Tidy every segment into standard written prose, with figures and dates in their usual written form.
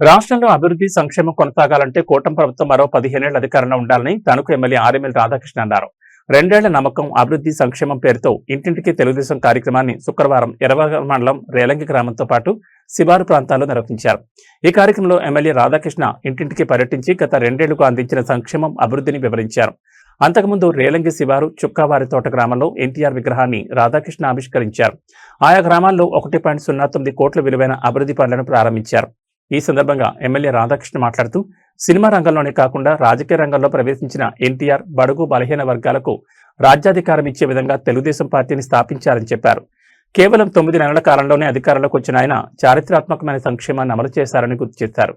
రాష్ట్రంలో అభివృద్ధి సంక్షేమం కొనసాగాలంటే కూటమి ప్రభుత్వం మరో 15 ఏళ్ల అధికారంలో ఉండాలని తణుకు ఎమ్మెల్యే ఆర్ఎంఎల్ రాధాకృష్ణ అన్నారు. 2 ఏళ్ల నమ్మకం అభివృద్ధి సంక్షేమం పేరుతో ఇంటింటికి తెలుగుదేశం కార్యక్రమాన్ని శుక్రవారం ఎర్రవరం మండలం రేలంగి గ్రామంతో పాటు శివారు ప్రాంతాల్లో నిర్వహించారు. ఈ కార్యక్రమంలో ఎమ్మెల్యే రాధాకృష్ణ ఇంటింటికి పర్యటించి గత 2 ఏళ్లుగా అందించిన సంక్షేమం అభివృద్ధిని వివరించారు. అంతకుముందు రేలంగి శివారు చుక్కావారి తోట గ్రామంలో ఎన్టీఆర్ విగ్రహాన్ని రాధాకృష్ణ ఆవిష్కరించారు. ఆయా గ్రామాల్లో 1.09 కోట్ల విలువైన అభివృద్ధి పనులను ప్రారంభించారు. ఈ సందర్భంగా ఎమ్మెల్యే రాధాకృష్ణ మాట్లాడుతూ సినిమా రంగంలోనే కాకుండా రాజకీయ రంగంలో ప్రవేశించిన ఎన్టీఆర్ బడుగు బలహీన వర్గాలకు రాజ్యాధికారం ఇచ్చే విధంగా తెలుగుదేశం పార్టీని స్థాపించారని చెప్పారు. కేవలం 9 నెలల కాలంలోనే అధికారంలోకి వచ్చిన ఆయన చారిత్రాత్మకమైన సంక్షేమాన్ని అమలు చేశారని గుర్తు చేశారు.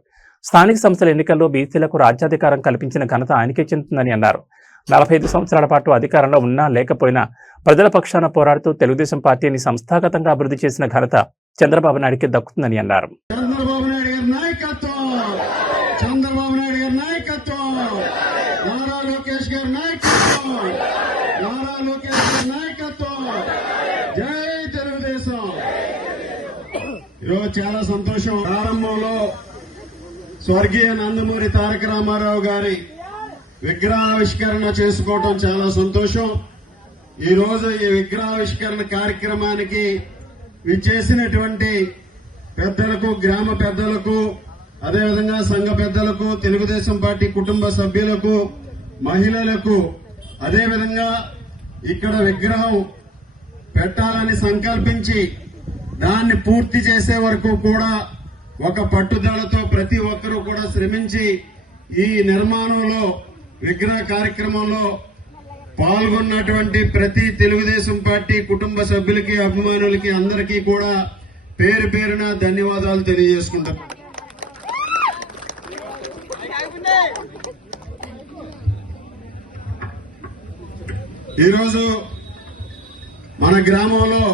స్థానిక సంస్థల ఎన్నికల్లో బీసీలకు రాజ్యాధికారం కల్పించిన ఘనత ఆయనకే చెందుతుందని అన్నారు. 45 సంవత్సరాల పాటు అధికారంలో ఉన్నా లేకపోయినా ప్రజల పక్షాన పోరాడుతూ తెలుగుదేశం పార్టీని సంస్థాగతంగా అభివృద్ధి చేసిన ఘనత చంద్రబాబు నాయుడికి దక్కుతుందని అన్నారు. చంద్రబాబు నాయుడు గారి నాయకత్వం, నారా లోకేష్ గారి నాయకత్వం, నారా లోకేష్ గారి నాయకత్వం. జై తెలుగుదేశం. ఈరోజు చాలా సంతోషం. ప్రారంభంలో స్వర్గీయ నందమూరి తారక రామారావు గారి విగ్రహావిష్కరణ చేసుకోవడం చాలా సంతోషం. ఈ రోజు ఈ విగ్రహావిష్కరణ కార్యక్రమానికి విచ్చేసినటువంటి పెద్దలకు, గ్రామ పెద్దలకు, అదేవిధంగా సంఘ పెద్దలకు, తెలుగుదేశం పార్టీ కుటుంబ సభ్యులకు, మహిళలకు, అదేవిధంగా ఇక్కడ విగ్రహం పెట్టాలని సంకల్పించి దాన్ని పూర్తి చేసే వరకు కూడా ఒక పట్టుదలతో ప్రతి ఒక్కరూ కూడా శ్రమించి ఈ నిర్మాణంలో విగ్రహ కార్యక్రమంలో పాల్గొన్నటువంటి ప్రతి తెలుగుదేశం పార్టీ కుటుంబ సభ్యులకి, అభిమానులకి అందరికీ కూడా పేరు పేరున ధన్యవాదాలు తెలియజేసుకుంటాం. ఈరోజు మన గ్రామంలో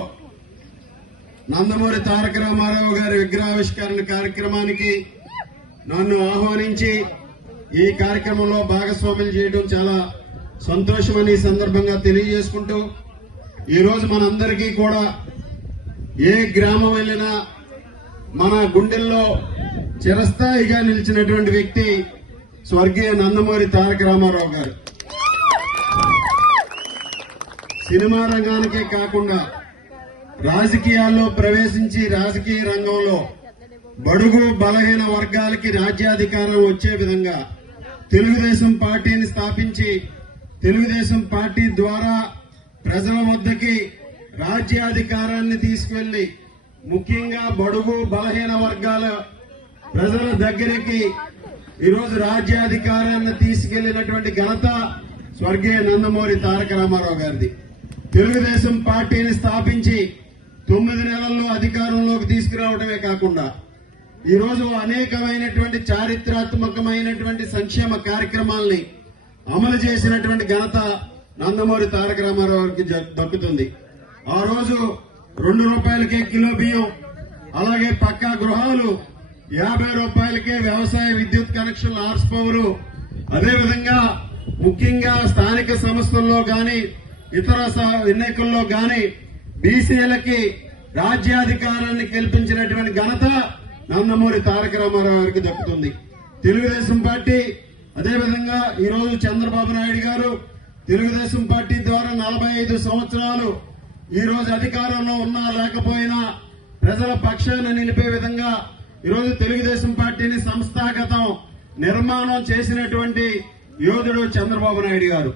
నందమూరి తారక రామారావు గారి విగ్రహావిష్కరణ కార్యక్రమానికి నన్ను ఆహ్వానించి ఈ కార్యక్రమంలో భాగస్వామ్యం చేయడం చాలా సంతోషమని ఈ సందర్భంగా తెలియజేసుకుంటూ, ఈరోజు మనందరికీ కూడా ఏ గ్రామం వెళ్ళినా మన గుండెల్లో చిరస్థాయిగా నిలిచినటువంటి వ్యక్తి స్వర్గీయ నందమూరి తారక రామారావు గారు. సినిమా రంగానికే కాకుండా రాజకీయాల్లో ప్రవేశించి రాజకీయ రంగంలో బడుగు బలహీన వర్గాలకి రాజ్యాధికారం వచ్చే విధంగా తెలుగుదేశం పార్టీని స్థాపించి తెలుగుదేశం పార్టీ ద్వారా ప్రజల వద్దకి రాజ్యాధికారాన్ని తీసుకెళ్లి ముఖ్యంగా బడుగు బలహీన వర్గాల ప్రజల దగ్గరికి ఈరోజు రాజ్యాధికారాన్ని తీసుకెళ్లినటువంటి ఘనత స్వర్గీయ నందమూరి తారక రామారావు గారిది. తెలుగుదేశం పార్టీని స్థాపించి 9 నెలల్లో అధికారంలోకి తీసుకురావడమే కాకుండా ఈరోజు అనేకమైనటువంటి చారిత్రాత్మకమైనటువంటి సంక్షేమ కార్యక్రమాల్ని అమలు చేసినటువంటి ఘనత నందమూరి తారక రామారావు గారికి దక్కుతుంది. ఆ రోజు 2 రూపాయలకే కిలో బియ్యం, అలాగే పక్కా గృహాలు, 50 రూపాయలకే వ్యవసాయ విద్యుత్ కనెక్షన్, హార్స్ పవర్, అదేవిధంగా ముఖ్యంగా స్థానిక సంస్థల్లో గాని ఇతర ఎన్నికల్లో గాని బీసీలకి రాజ్యాధికారాన్ని కల్పించినటువంటి ఘనత నందమూరి తారక రామారావు గారికి దక్కుతుంది. తెలుగుదేశం పార్టీ అదేవిధంగా ఈరోజు చంద్రబాబు నాయుడు గారు తెలుగుదేశం పార్టీ ద్వారా 45 సంవత్సరాలు ఈరోజు అధికారంలో ఉన్నా లేకపోయినా ప్రజల పక్షాన నిలిపే విధంగా ఈరోజు తెలుగుదేశం పార్టీని సంస్థాగతం నిర్మాణం చేసినటువంటి యోధుడు చంద్రబాబు నాయుడు గారు.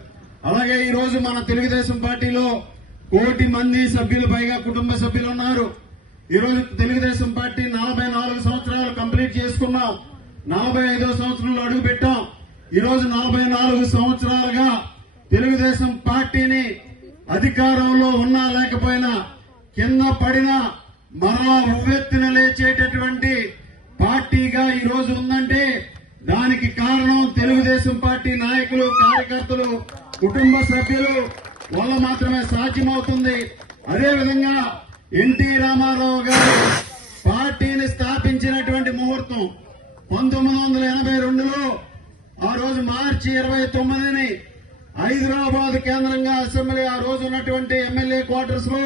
అలాగే ఈరోజు మన తెలుగుదేశం పార్టీలో 1 కోటి మంది సభ్యులు పైగా కుటుంబ సభ్యులు ఉన్నారు. ఈరోజు తెలుగుదేశం పార్టీ 44 సంవత్సరాలు కంప్లీట్ చేసుకున్నాం. 45వ సంవత్సరంలో అడుగు పెట్టాం. ఈరోజు 44 సంవత్సరాలుగా తెలుగుదేశం పార్టీని అధికారంలో ఉన్నా లేకపోయినా కింద పడినా మరలా ఉవ్వెత్తున లేచేటటువంటి పార్టీగా ఈరోజు ఉందంటే దానికి కారణం తెలుగుదేశం పార్టీ నాయకులు, కార్యకర్తలు, కుటుంబ సభ్యులు వల్ల మాత్రమే సాధ్యమవుతుంది. అదేవిధంగా ఎన్టీ రామారావు గారు పార్టీని స్థాపించినటువంటి ముహూర్తం 1982లో ఆ రోజు మార్చి 29ని హైదరాబాద్ కేంద్రంగా అసెంబ్లీ ఆ రోజు ఉన్నటువంటి ఎమ్మెల్యే క్వార్టర్స్ లో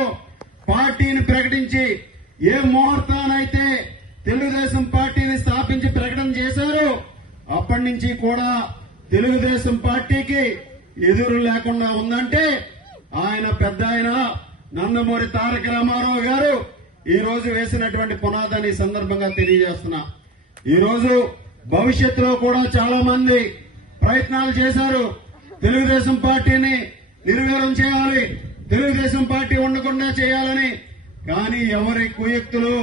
పార్టీని ప్రకటించి ఏ ముహూర్తానైతే తెలుగుదేశం పార్టీని స్థాపించి ప్రకటన అప్పటి నుంచి కూడా తెలుగుదేశం పార్టీకి ఎదురు లేకుండా ఉందంటే ఆయన పెద్ద ఆయన నందమూరి తారక రామారావు గారు ఈ రోజు వేసినటువంటి పునాదని ఈ సందర్భంగా తెలియజేస్తున్నా. ఈ రోజు భవిష్యత్తులో కూడా చాలా మంది ప్రయత్నాలు చేశారు. తెలుగుదేశం పార్టీని నిర్వీర్యం చేయాలి, తెలుగుదేశం పార్టీ ఉండకుండా చేయాలని. కానీ ఎవరి కుయుక్తులు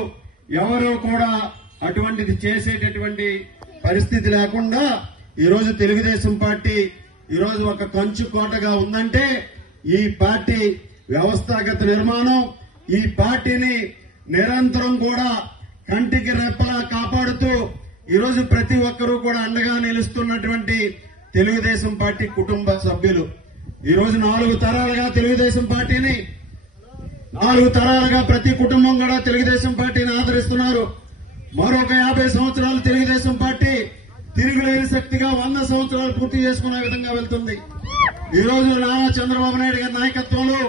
ఎవరు కూడా అటువంటిది చేసేటటువంటి పరిస్థితి లేకుండా ఈరోజు తెలుగుదేశం పార్టీ ఈరోజు ఒక కంచు కోటగా ఉందంటే ఈ పార్టీ వ్యవస్థాగత నిర్మాణం, ఈ పార్టీని నిరంతరం కూడా కంటికి రెప్పలా కాపాడుతూ ఈరోజు ప్రతి ఒక్కరూ కూడా అండగా నిలుస్తున్నటువంటి తెలుగుదేశం పార్టీ కుటుంబ సభ్యులు ఈరోజు 4 తరాలుగా తెలుగుదేశం పార్టీని 4 తరాలుగా ప్రతి కుటుంబం కూడా తెలుగుదేశం పార్టీని ఆదరిస్తున్నారు. మరొక 50 సంవత్సరాలు తెలుగుదేశం పార్టీ తిరుగులేని శక్తిగా 100 సంవత్సరాలు పూర్తి చేసుకునే విధంగా వెళ్తుంది. ఈ రోజు నారా చంద్రబాబు నాయుడు గారి నాయకత్వంలో,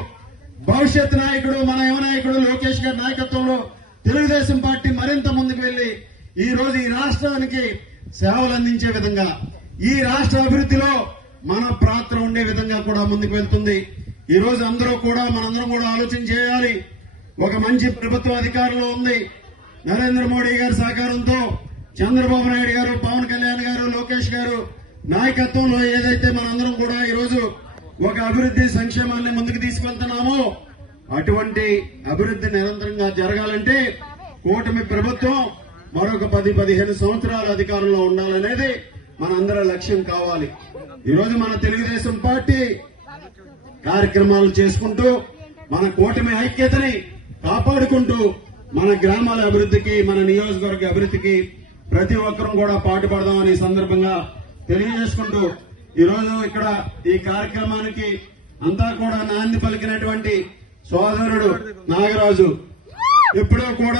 భవిష్యత్ నాయకుడు మన యువ నాయకుడు లోకేష్ గారి నాయకత్వంలో తెలుగుదేశం పార్టీ మరింత ముందుకు వెళ్లి ఈ రోజు ఈ రాష్ట్రానికి సేవలు అందించే విధంగా, ఈ రాష్ట్ర అభివృద్ధిలో మన పాత్ర ఉండే విధంగా కూడా ముందుకు వెళ్తుంది. ఈ రోజు అందరూ కూడా మనందరం కూడా ఆలోచన చేయాలి. ఒక మంచి ప్రభుత్వ అధికారంలో ఉంది. నరేంద్ర మోడీ గారి సహకారంతో చంద్రబాబు నాయుడు గారు, పవన్ కళ్యాణ్ గారు, లోకేష్ గారు నాయకత్వంలో ఏదైతే మనందరం కూడా ఈ రోజు ఒక అభివృద్ధి సంక్షేమాన్ని ముందుకు తీసుకెళ్తున్నామో అటువంటి అభివృద్ధి నిరంతరంగా జరగాలంటే కూటమి ప్రభుత్వం మరొక 10-15 సంవత్సరాల అధికారంలో ఉండాలనేది మనందరి లక్ష్యం కావాలి. ఈ రోజు మన తెలుగుదేశం పార్టీ కార్యక్రమాలు చేసుకుంటూ మన కూటమి ఐక్యతని కాపాడుకుంటూ మన గ్రామాల అభివృద్ధికి, మన నియోజకవర్గ అభివృద్ధికి ప్రతి ఒక్కరూ కూడా పాటుపడదామని సందర్భంగా తెలియజేసుకుంటూ ఈ రోజు ఇక్కడ ఈ కార్యక్రమానికి అంతా కూడా నాంది పలికినటువంటి సోదరుడు నాగరాజు ఎప్పుడూ కూడా